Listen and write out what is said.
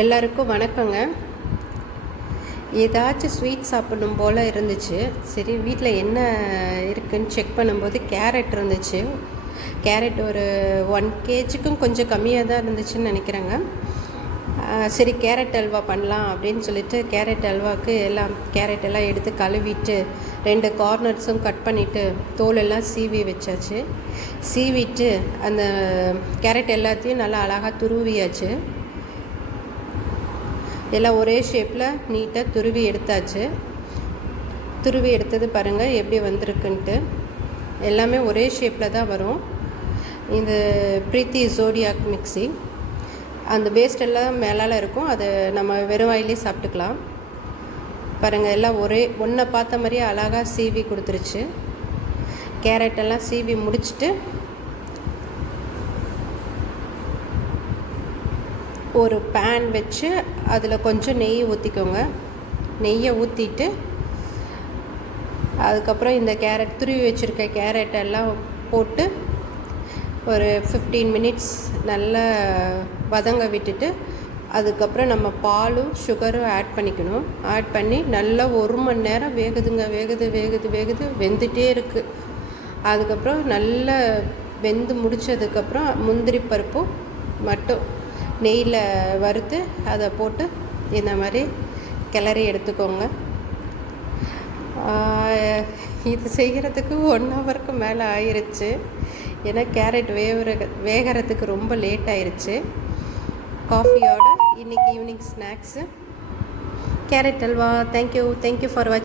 எல்லாருக்கும் வணக்கங்க. ஏதாச்சும் ஸ்வீட் சாப்பிடணும் போல் இருந்துச்சு. சரி வீட்டில் என்ன இருக்குதுன்னு செக் பண்ணும்போது கேரட் இருந்துச்சு. கேரட் ஒரு 1 kgக்கும் கொஞ்சம் கம்மியாக தான் இருந்துச்சுன்னு நினைக்கிறேங்க. சரி கேரட் அல்வா பண்ணலாம் அப்படின்னு சொல்லிட்டு கேரட் அல்வாவுக்கு கேரட் எல்லாம் எடுத்து கழுவிட்டு 2 கார்னர்ஸும் கட் பண்ணிவிட்டு தோலெல்லாம் சீவி வச்சாச்சு. சீவிட்டு அந்த கேரட் எல்லாத்தையும் நல்லா அழகாக துருவியாச்சு. எல்லாம் ஒரே ஷேப்பில் நீட்டாக துருவி எடுத்தாச்சு. துருவி எடுத்தது பாருங்கள் எப்படி வந்திருக்குன்ட்டு. எல்லாமே ஒரே ஷேப்பில் தான் வரும். இந்த பிரீத்தி ஜோடியாக் மிக்ஸி அந்த பேஸ்டெல்லாம் மேலால் இருக்கும். அதை நம்ம வெறும் வாயிலே சாப்பிட்டுக்கலாம். பாருங்கள் எல்லாம் ஒன்றை பார்த்த மாதிரியே அழகாக சீவி கொடுத்துருச்சு. கேரட்டெல்லாம் சீவி முடிச்சுட்டு ஒரு பேன் வச்சு அதில் கொஞ்சம் நெய் ஊற்றிக்கோங்க. நெய்யை ஊற்றிட்டு அதுக்கப்புறம் இந்த துருவி வச்சுருக்க கேரட்டெல்லாம் போட்டு ஒரு 15 மினிட்ஸ் நல்லா வதங்க விட்டுட்டு அதுக்கப்புறம் நம்ம பாலும் சுகரும் ஆட் பண்ணிக்கணும். ஆட் பண்ணி நல்லா 1 மணி நேரம் வேகுது வெந்துகிட்டே இருக்குது. அதுக்கப்புறம் நல்லா வெந்து முடித்ததுக்கப்புறம் முந்திரி பருப்பும் மட்டும் நெய்யில் வறுத்து அதை போட்டு இந்த மாதிரி கிளறி எடுத்துக்கோங்க. இது செய்கிறதுக்கு 1 ஹவருக்கு மேலே ஆயிடுச்சு. ஏன்னா கேரட் வேகிறதுக்கு ரொம்ப லேட் ஆயிடுச்சு. காஃபியோட இன்றைக்கி evening snacks carrot halwa. Thank you for வாட்சிங்.